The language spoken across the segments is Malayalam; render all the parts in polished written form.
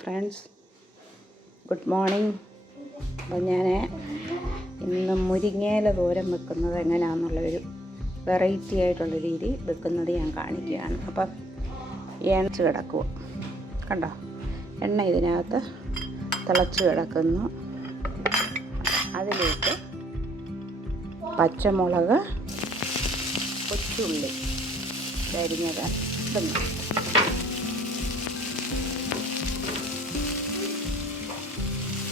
Friends, good morning. അപ്പോൾ ഞാൻ ഇന്ന് മുരിങ്ങയില തോരൻ വെക്കുന്നത് എങ്ങനെയാണെന്നുള്ളൊരു വെറൈറ്റി ആയിട്ടുള്ള രീതി വെക്കുന്നത് ഞാൻ കാണിക്കുകയാണ്. അപ്പം എണ്ണ കിടക്കുക കണ്ടോ, എണ്ണ ഇതിനകത്ത് തിളച്ച് കിടക്കുന്നു. അതിലേക്ക് പച്ചമുളക്, കൊച്ചുള്ളി അരിഞ്ഞത് ഇടുന്നു.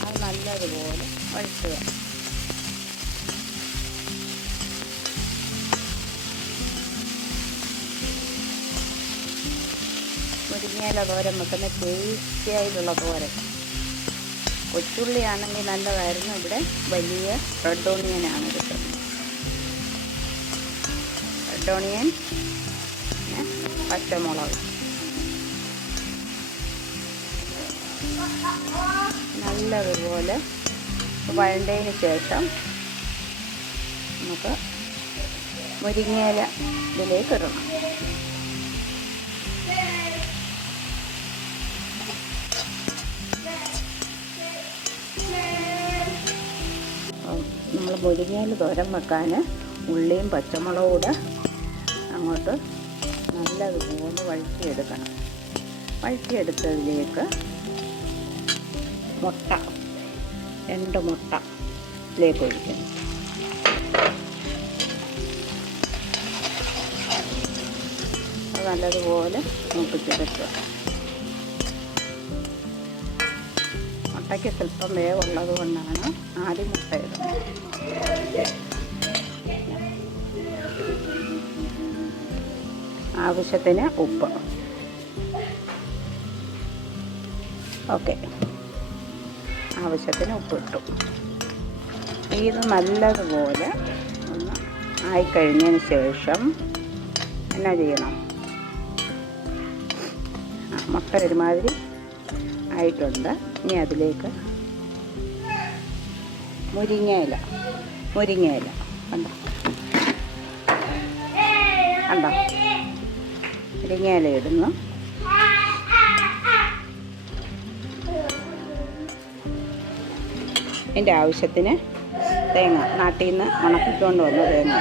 അത് നല്ലതുപോലെ വഴറ്റുക. മുരിങ്ങയില തോരൻ വെക്കുന്ന ടേസ്റ്റി ആയിട്ടുള്ള തോരൻ. കൊച്ചുള്ളി ആണെങ്കിൽ നല്ലതായിരുന്നു. ഇവിടെ വലിയ റെഡ് ഓണിയനാണ് കിട്ടുന്നത്. റെഡ് ഓണിയൻ, പച്ചമുളക് നല്ലതുപോലെ വഴണ്ടതിന് ശേഷം നമുക്ക് മുരിങ്ങയില ഇതിലേക്ക് ഇടണം. നമ്മൾ മുരിങ്ങയില തോരൻ വെക്കാൻ ഉള്ളിയും പച്ചമുളകും കൂടെ അങ്ങോട്ട് നല്ലതുപോലെ വഴറ്റിയെടുക്കണം. വഴറ്റിയെടുത്തതിലേക്ക് മുട്ട, 2 മുട്ട ഇതിലേക്ക് ഒഴിക്കണം. അത് നല്ലതുപോലെ മൂപ്പിച്ചെടുക്കുക. മുട്ടയ്ക്ക് സ്വല്പം വേവുള്ളത് കൊണ്ടാണ് ആദ്യം മുട്ട ഇടുന്നത്. ആവശ്യത്തിന് ഉപ്പ്. ഓക്കെ, ആവശ്യത്തിന് ഉപ്പ് ഇട്ടു. ഇത് നല്ലതുപോലെ ഒന്ന് ആയിക്കഴിഞ്ഞതിന് ശേഷം എന്നാ ചെയ്യണം? മുട്ട ഒരുമാതിരി ആയിട്ടുണ്ട്. ഇനി അതിലേക്ക് മുരിങ്ങയില കണ്ടോ മുരിങ്ങയില ഇടുന്നു. അതിൻ്റെ ആവശ്യത്തിന് തേങ്ങ, നാട്ടിൽ നിന്ന് ഉണക്കിക്കൊണ്ട് വന്ന തേങ്ങ.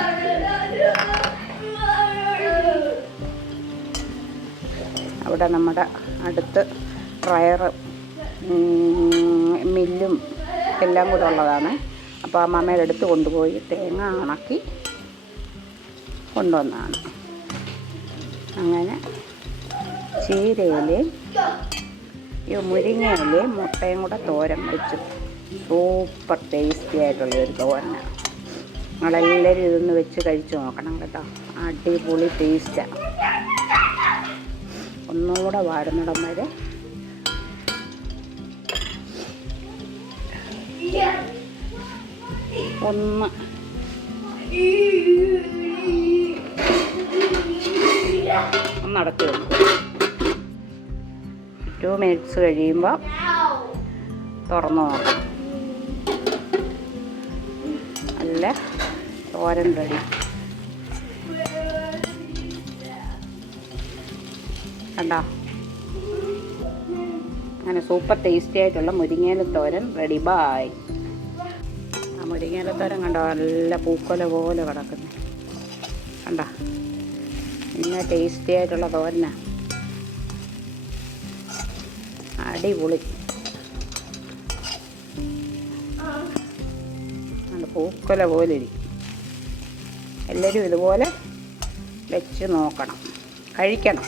അവിടെ നമ്മുടെ അടുത്ത് ഡ്രയറ് മില്ലും എല്ലാം കൂടെ ഉള്ളതാണ്. അപ്പോൾ ആ അമ്മയുടെ അടുത്ത് കൊണ്ടുപോയി തേങ്ങ ഉണക്കി കൊണ്ടുവന്നതാണ്. അങ്ങനെ ചീരയിലയും ഈ മുരിങ്ങയിലയും മുട്ടയും കൂടെ തോരൻ വെച്ചു. സൂപ്പർ ടേസ്റ്റി ആയിട്ടുള്ളൊരു തോരനാണ്. നിങ്ങളെല്ലാവരും ഇതൊന്ന് വെച്ച് കഴിച്ച് നോക്കണം കേട്ടോ. അടിപൊളി ടേസ്റ്റാണ്. ഒന്നുകൂടെ വാടുന്നിടം വരെ ഒന്നടച്ച് വെക്കും. 2 മിനിറ്റ്സ് കഴിയുമ്പോൾ തുറന്നു നോക്കണം. നല്ല തോരൻ റെഡി. കണ്ടോ, അങ്ങനെ സൂപ്പർ ടേസ്റ്റി ആയിട്ടുള്ള മുരിങ്ങയില തോരൻ റെഡി. ബായ്. ആ മുരിങ്ങയില തോരൻ കണ്ടോ, നല്ല പൂക്കൊല പോലെ കിടക്കുന്നു. കണ്ടോ, ഇന്ന ടേസ്റ്റി ആയിട്ടുള്ള തോരനാ. അടിപൊളി. പൂക്കൊല പോലെ ഇരിക്കും. എല്ലാവരും ഇതുപോലെ വെച്ച് നോക്കണം, കഴിക്കണം.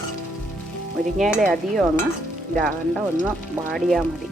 മുരിങ്ങയില അധികം ഒന്ന് ഇതാകണ്ട, ഒന്ന് വാടിയാൽ മതി.